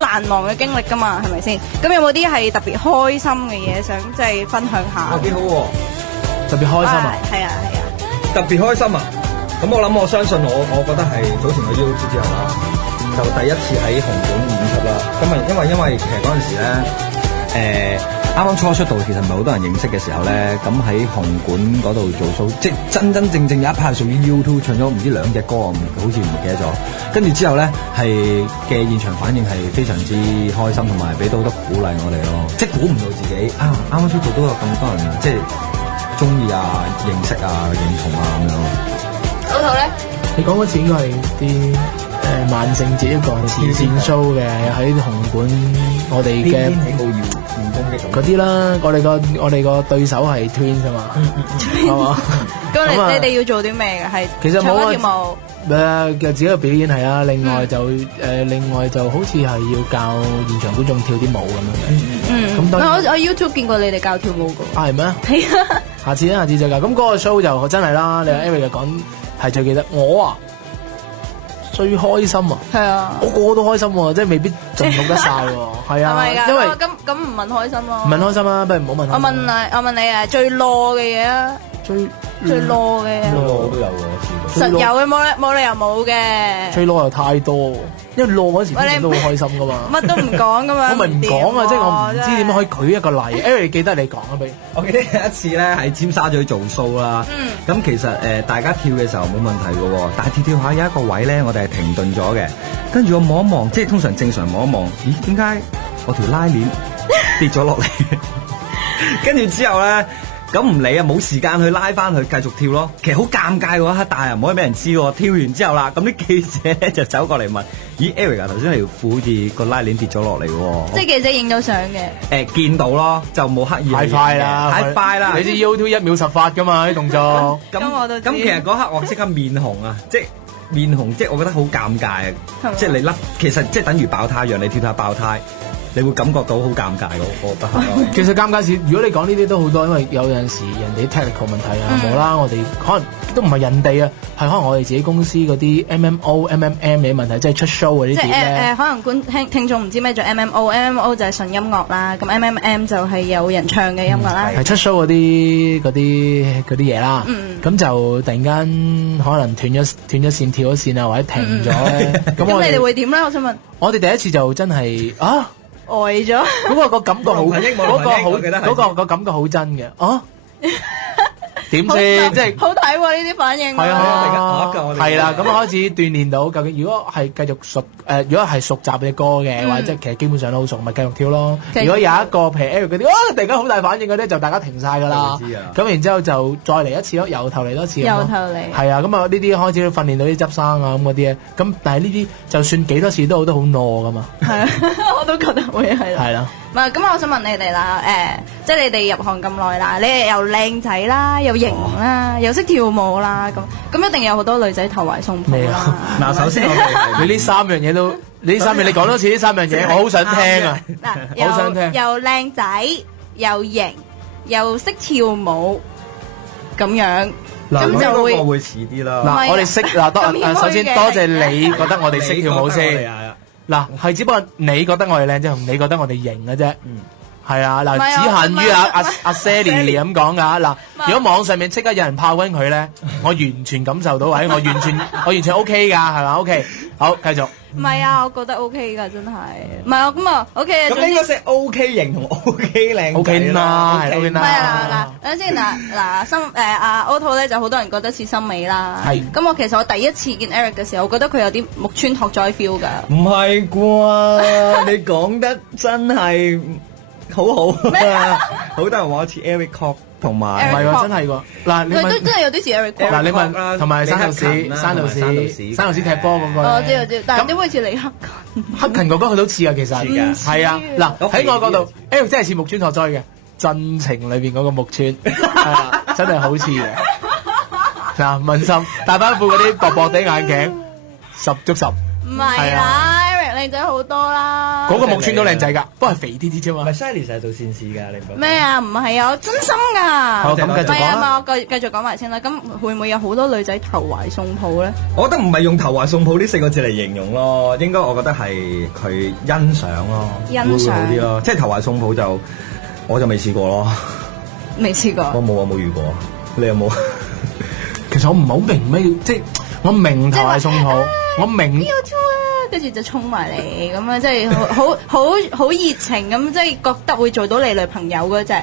難忘嘅經歷㗎嘛，係咪先？咁有冇啲係特別開心嘅嘢想即係分享下？幾好喎！特別開心啊！係啊係啊！特別開心啊！咁我相信我覺得係早前去 U2 之後啦，就第一次喺紅館演出啦。咁啊因為其實嗰陣時咧，啱啱初出道，其實唔係好多人認識嘅時候咧，咁喺紅館嗰度做 show，即係真正有一 part 係屬於 U2 唱咗唔知2隻歌，好似唔記得咗。跟住之後咧係嘅現場反應係非常之開心，同埋俾到好多鼓勵我哋咯。即係估唔到自己啱啱出道都有咁多人即係中意啊、認識啊、認同啊咁樣。老頭咧，你講嗰次應該係啲萬聖節一個慈善 show 嘅，喺紅館我哋嘅起舞員工嘅嗰啲啦，我哋個對手係 Twins 啊嘛，係嘛？咁你哋要做啲咩嘅？係其實冇跳舞。自己嘅表演係啊，另外就好似係要教現場觀眾跳啲舞咁樣嘅。咁當然我 YouTube 見過你哋教跳舞㗎。係咩？係啊。下次就教。咁嗰個 show 就真係啦，你話 Eric 講係最記得我最開心啊！係啊，我個個都開心喎，即係未必仲錄得晒喎。係啊，係咪㗎？因為咁唔問開心咯。唔問開心啊，不如唔好問。我問你啊，最攞嘅嘢啊！最攞嘅嘢。我都有喎，實有嘅，冇理由冇嘅。最攞又太多，因為攞嗰時啲人都好開心㗎嘛。乜都唔講㗎嘛。我咪唔講啊，即係我唔知點樣可以舉一個例。Eric 記得你講啊，俾我記得有一次咧喺尖沙咀做 show 啦。咁其實大家跳嘅時候冇問題㗎喎，但係跳下有一個位咧，我哋係停頓咗嘅。跟住我望一望，即係通常正常望一望，咦？點解我條拉鏈跌咗落嚟？跟住之後咧。咁唔理啊，冇時間去拉翻佢繼續跳咯。其實好尷尬嗰一刻，但係唔可以俾人知喎。跳完之後啦，咁啲記者咧就走過嚟問：咦 Eric 啊，頭先條褲好似個拉鏈跌咗落嚟喎。即係記者影咗相嘅。見到咯，就冇刻意。太快啦！你知 U2 1秒10發㗎嘛啲動作。咁我都知。咁其實嗰刻我即刻面紅啊，即係面紅，即係我覺得好尷尬啊。即係你甩，其實即係等於爆胎，讓你跳下爆胎。你會感覺到好尷尬嘅，我覺得係。其實尷尬事，如果你講呢啲都好多，因為有陣時人哋 technical 問題啊，冇啦，我哋可能都唔係人哋啊，係可能我哋自己公司嗰啲 MMO、MMM 嘅問題，即係出 show 嗰啲碟咧。可能聽眾唔知咩叫 MMO 就係純音樂啦，咁 MMM 就係有人唱嘅音樂啦。係出 show 嗰啲嘢啦。咁就突然間可能斷咗線、跳咗線啊，或者停咗咧。咁你哋會點咧？我想問。我哋第一次就真係呆咗，嗰個感覺好，嗰個感覺好真嘅，點先？即係好睇喎呢啲反應。係啊，係啦，咁開始鍛鍊到究竟，如果係繼續如果係熟習嘅歌嘅，或者其實基本上都好熟，咪繼續跳咯。如果有一個譬如 Eric 嗰啲，突然間好大反應嗰啲，就大家停晒㗎啦。咁然之後就再嚟一次咯，由頭嚟多次。由頭嚟。係啊，咁啊呢啲開始訓練到啲執生啊咁嗰啲咧，咁但係呢啲就算幾多次都好都好糯㗎嘛。係啊，我都覺得會係。係啦。唔係，咁我想問你哋啦，即係你哋入行咁耐啦，你哋又靚仔啦，又型啦，又識跳舞啦，咁一定有好多女仔投懷送抱啦。嗱，首先你呢三樣嘢都，你講多次呢三樣嘢，我好想聽啊！嗱，好想聽。又靚仔，又型，又識跳舞，咁樣，咁就會遲啲啦。嗱，我哋識首先多謝你覺得我哋識跳舞先。嗱，係只不過你覺得我哋靚啫，同你覺得我哋型嘅啫。係啊，嗱，只限於阿 Sally 咁講㗎。嗱，如果網上面即刻有人炮轟佢咧，我完全感受到，我完全 OK 㗎，係嘛 ？OK，好，繼續。唔係啊，我覺得 OK 㗎，真係。唔係啊，咁啊 OK。咁應該識 OK 型同 OK 靚。OK 啦，係 OK 啦。唔係啊，嗱，等陣先嗱，阿 Otto 咧就好多人覺得似森美啦。係。咁其實我第一次見 Eric 嘅時候，我覺得佢有啲木村拓哉 feel 㗎。唔係啩？你講得真係好好啊！好多人話似 Eric Kwok 同埋，唔係喎，真係喎。嗱，你問真係有啲似 Eric Kwok。嗱，你問同埋山道士踢波嗰個。我知，但係點會似李克勤？克勤哥哥佢都似啊，其實係啊。嗱，喺我角度 Eric 真係似木村拓哉嘅，真情裏邊嗰個木村係啊，真係好似嘅。嗱，問心大班副嗰啲薄薄地眼鏡，10足10。唔係啦 ，Eric 靚仔好多啦。嗰個木村都靚仔㗎，不過係肥啲啲啫嘛。唔係 Sally 成日做善事㗎，你唔覺得？咩啊？唔係啊，我真心㗎。好，咁繼續講啦。唔係啊，我繼續講埋先啦。咁會唔會有好多女仔投懷送抱咧？我覺得唔係用投懷送抱呢4個字嚟形容咯，應該我覺得係佢欣賞咯，欣賞會好啲咯。即係投懷送抱就我就未試過咯。未試過。我冇遇過，你有冇？其實我唔係好明咩，即係我明投懷送抱，我明。跟住就衝埋嚟咁樣，即係好熱情咁，即係覺得會做到你女朋友嗰隻。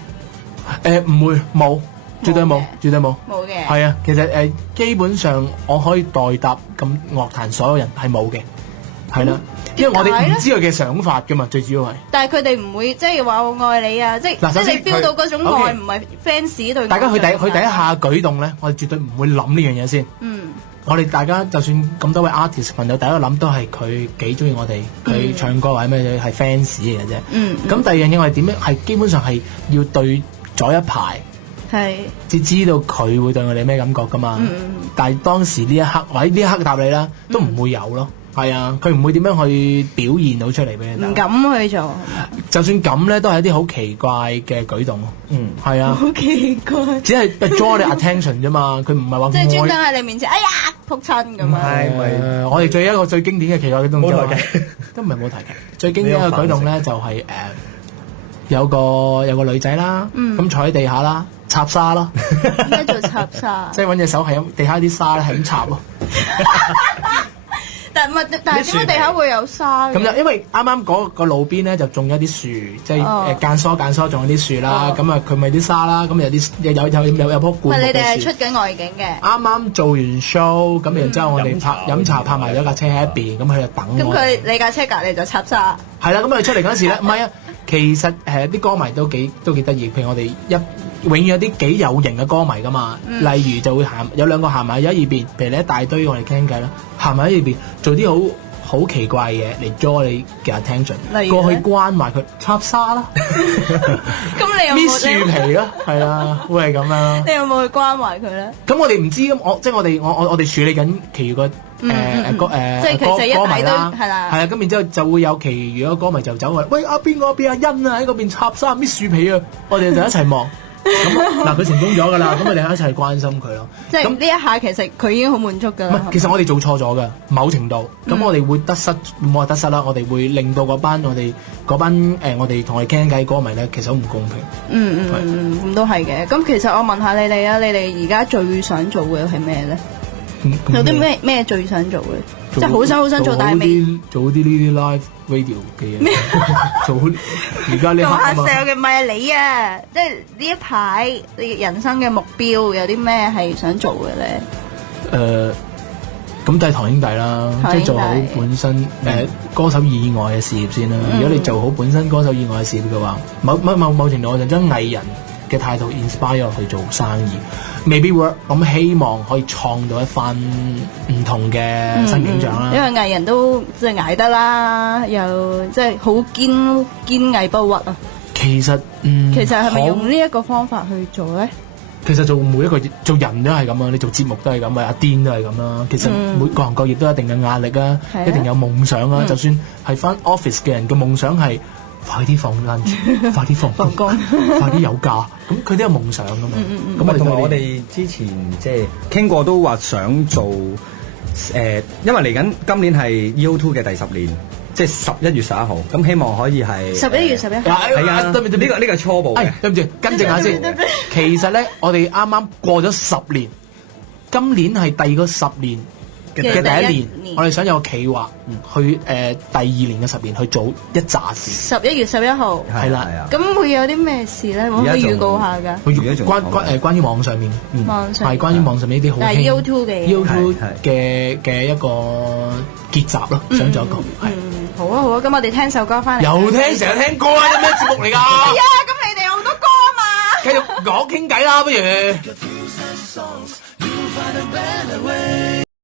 唔會冇，絕對冇，絕對冇。冇嘅。係啊，其實基本上我可以代答咁樂壇所有人係冇嘅，係啦，因為我哋唔知佢嘅想法㗎嘛，最主要係。但係佢哋唔會即係話我愛你啊，即係你 feel 到嗰種愛唔係 fans 對。大家佢第一下舉動咧，我哋絕對唔會諗呢樣嘢先。我哋大家就算咁多位 artist 朋友，第一個諗都係佢幾中意我哋，佢唱歌或者咩嘢係 fans 嚟嘅啫。咁第二樣嘢我哋點樣係基本上係要對咗一排，係至知道佢會對我哋咩感覺㗎嘛。但係當時呢一刻或者呢一刻答你啦，都唔會有咯。係啊，佢唔會點樣去表現到出嚟俾你。唔敢去做。就算咁咧，都係一啲好奇怪嘅舉動。係啊。好奇怪。只係 draw 你 attention 啫嘛，佢唔係話即係專登喺你面前，哎呀，撲親咁樣。係我哋一個最經典嘅奇怪嘅動作。舞台劇。都唔係舞台劇。最經典嘅舉動咧就係有個女仔啦，咁坐喺地下啦，插沙咯。咩做插沙？即係揾隻手係咁地下啲沙咧，係咁插咯。但係點解地下會有沙嘅？咁就因為啱啱嗰個路邊咧就種咗啲樹，即係間疏種咗啲樹啦。咁啊佢咪啲沙啦，咁有啲有棵灌木嘅樹。你哋係出緊外景嘅？啱啱做完 show，咁然之後我哋飲茶拍埋咗架車喺一邊，咁佢就等我。咁你架車隔離就插沙。係啦，咁我哋出嚟嗰陣時咧，唔係啊，其實啲歌迷都幾得意，譬如我哋永遠有啲幾有型嘅歌迷㗎嘛，例如就會有兩個行埋喺一邊，譬如你一大堆我哋傾偈啦，行埋喺一邊做啲好奇怪嘢嚟 draw 你嘅 attention，過去關埋佢插沙啦，咁你有冇搣樹皮咯？係啊，會係咁樣。你有冇去關埋佢咧？咁我哋唔知咁，我哋處理緊其餘個即係其實一大堆係啦，係啊，咁然之後就會有其餘嘅歌迷就走過嚟，喂邊個阿欣啊喺嗰邊插沙搣樹皮啊，我哋就一齊望。咁嗱，佢成功咗㗎啦，咁我哋一齊關心佢咯。即係呢一下其實佢已經好滿足㗎啦。唔係，其實我哋做錯咗㗎，某程度。咁我哋會得失，冇話得失啦。我哋會令到嗰班我哋同我哋傾偈歌迷咧，其實好唔公平。咁都係嘅。咁其實我問下你哋啊，你哋而家最想做嘅係咩咧？有啲咩最想做嘅？即係好想做，但係未做啲呢啲 live radio 嘅嘢。做而家呢刻做下嘅唔係你啊！即係呢一排你人生嘅目標有啲咩係想做嘅咧？咁都係堂兄弟啦，即係做好本身歌手以外嘅事業先啦。如果你做好本身歌手以外嘅事業嘅話，某程度我就將藝人嘅態度 inspire 去做生意，未必 work。咁希望可以創造一番唔同嘅新景象啦。因為藝人都即係捱得啦，又即係好堅毅不屈啊。其實係咪用呢一個方法去做咧？其實做每一個做人都係咁啊，你做節目都係咁啊，阿癲都係咁啦。其實每個行各業都有一定嘅壓力啊，一定有夢想啊。就算係返 office 嘅人嘅夢想係快啲放 lunch， 快啲放工，快啲有假，咁佢都有夢想噶嘛。咁同埋我哋之前即係傾過都話想做因為嚟緊今年係 U2 嘅第10年，即係11月11號，咁希望可以係11月11號。係啊，呢個初步嘅。對唔住，更正下先。其實咧，我哋啱啱過咗10年，今年係第二個10年嘅第一年，我哋想有個企劃去第2年嘅10年去做一紮事。11月11號係啦，咁會有啲咩事咧？可唔可以預告下㗎？關於網上面，係關於網上面呢啲好。但係 U2 嘅一個結集咯，想做一個。好啊好啊，咁我哋聽首歌翻嚟。又聽成日聽歌啦，有咩節目嚟㗎？係啊，咁你哋有好多歌啊嘛。繼續講傾偈啦，不如。